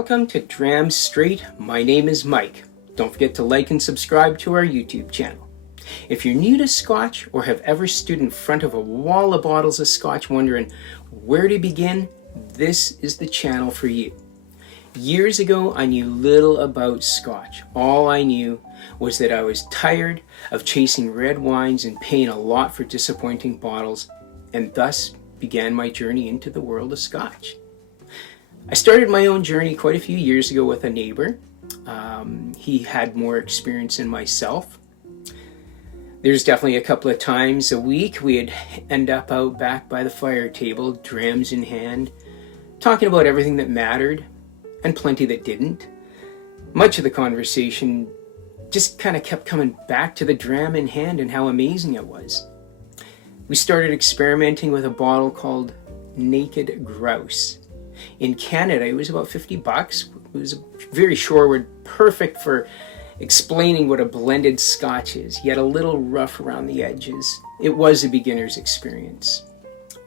Welcome to Dram Straight. My name is Mike. Don't forget to like and subscribe to our YouTube channel. If you're new to Scotch or have ever stood in front of a wall of bottles of Scotch wondering where to begin, this is the channel for you. Years ago, I knew little about Scotch. All I knew was that I was tired of chasing red wines and paying a lot for disappointing bottles, and thus began my journey into the world of Scotch. I started my own journey quite a few years ago with a neighbor. He had more experience than myself. There's definitely a couple of times a week we'd end up out back by the fire table, drams in hand, talking about everything that mattered and plenty that didn't. Much of the conversation just kind of kept coming back to the dram in hand and how amazing it was. We started experimenting with a bottle called Naked Grouse. In Canada, it was about $50. It was a very short word, perfect for explaining what a blended Scotch is, yet a little rough around the edges. It was a beginner's experience.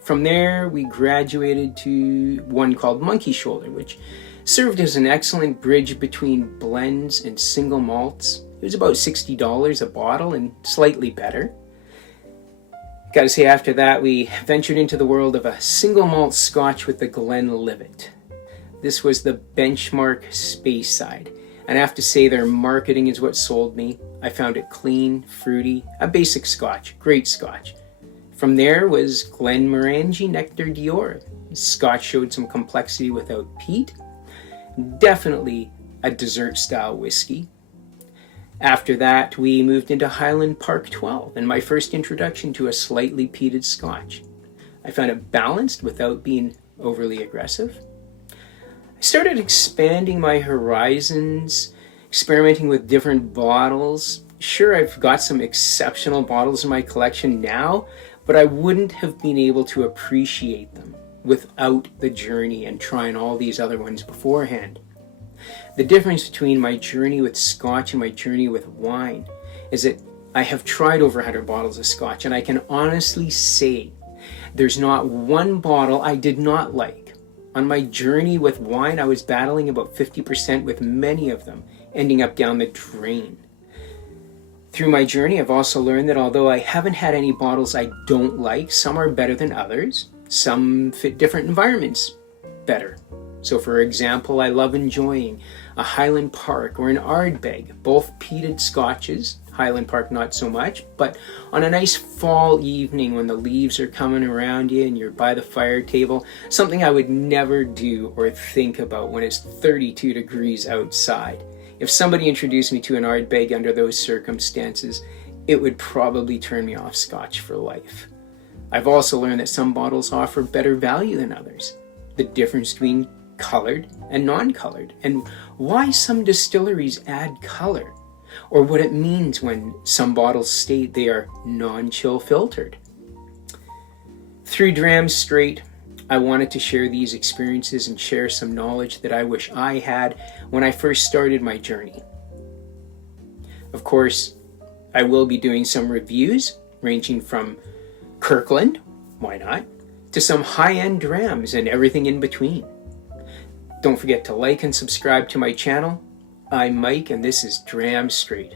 From there, we graduated to one called Monkey Shoulder, which served as an excellent bridge between blends and single malts. It was about $60 a bottle and slightly better. Gotta say, after that, we ventured into the world of a single malt Scotch with the Glenlivet. This was the benchmark Speyside, and I have to say their marketing is what sold me. I found it clean, fruity, a basic Scotch, great Scotch. From there was Glenmorangie Nectar d'Or. Scotch showed some complexity without peat. Definitely a dessert-style whiskey. After that, we moved into Highland Park 12 and my first introduction to a slightly peated Scotch. I found it balanced without being overly aggressive. I started expanding my horizons, experimenting with different bottles. Sure, I've got some exceptional bottles in my collection now, but I wouldn't have been able to appreciate them without the journey and trying all these other ones beforehand. The difference between my journey with Scotch and my journey with wine is that I have tried over 100 bottles of Scotch, and I can honestly say there's not one bottle I did not like. On my journey with wine, I was battling about 50% with many of them, ending up down the drain. Through my journey, I've also learned that although I haven't had any bottles I don't like, some are better than others. Some fit different environments better. So for example, I love enjoying a Highland Park or an Ardbeg, both peated Scotches, Highland Park not so much, but on a nice fall evening when the leaves are coming around you and you're by the fire table, something I would never do or think about when it's 32 degrees outside. If somebody introduced me to an Ardbeg under those circumstances, it would probably turn me off Scotch for life. I've also learned that some bottles offer better value than others. The difference between colored and non-colored, and why some distilleries add color, or what it means when some bottles state they are non-chill filtered. Through Dram Straight, I wanted to share these experiences and share some knowledge that I wish I had when I first started my journey. Of course, I will be doing some reviews ranging from Kirkland, why not, to some high-end drams and everything in between. Don't forget to like and subscribe to my channel. I'm Mike, and this is Dram Straight.